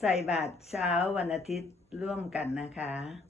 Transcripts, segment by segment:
ใส่บาตรเช้าวันอาทิตย์ร่วมกันนะคะ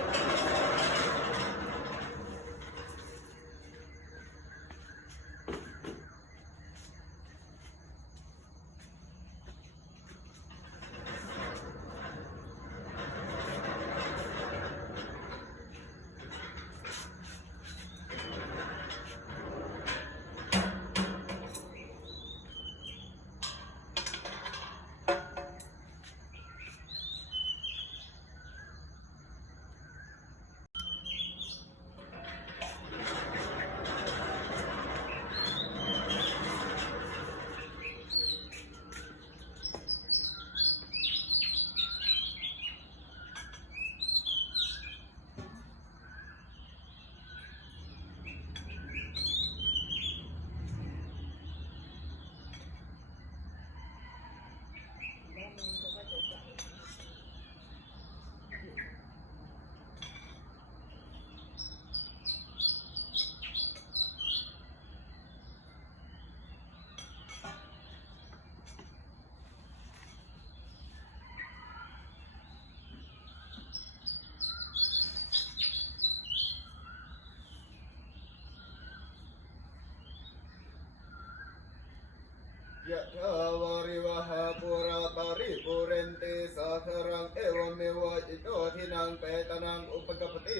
ยะถาวาริวหาปุราปาริปุเรนติสาครังเอวเมวะอิโตทินังเปตนังอุปกปติ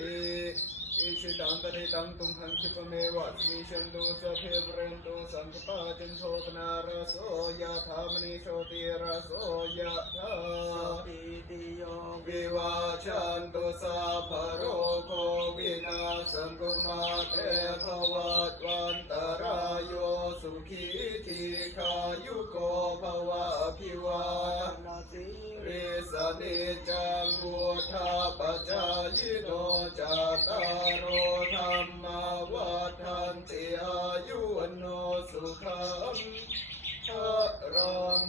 อิชิตังปฏิตังตุมหังคิปเมวะมิชันตุสเพเบรนตุสังกปาจันโทปนาราโสยะธามณิโชติราโสยะธาปิติโยวิวาชันตุสาภโรโควินาสังกุมาเตภวัตวา ทีขายุโกภวะอภิวานาสีริสเนจังวุธาปจายโนจาตารโรธรรมาวัฏันติอายุวันโนสุขังพรัง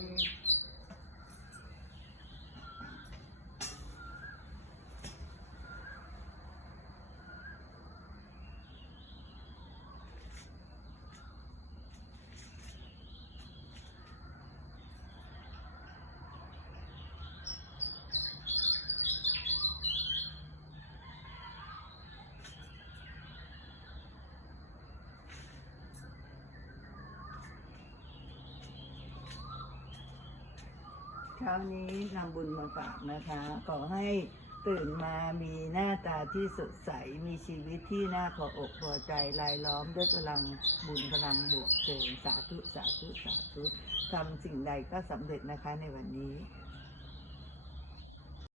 ช้านี้นำบุญมาฝากนะคะ ขอให้ตื่นมามีหน้าตาที่สดใส มีชีวิตที่น่าพออกพอใจรายล้อมด้วยพลังบุญพลังบวกเชิมสาธุสาธุสาธุทำสิ่งใดก็สำเร็จนะคะในวันนี้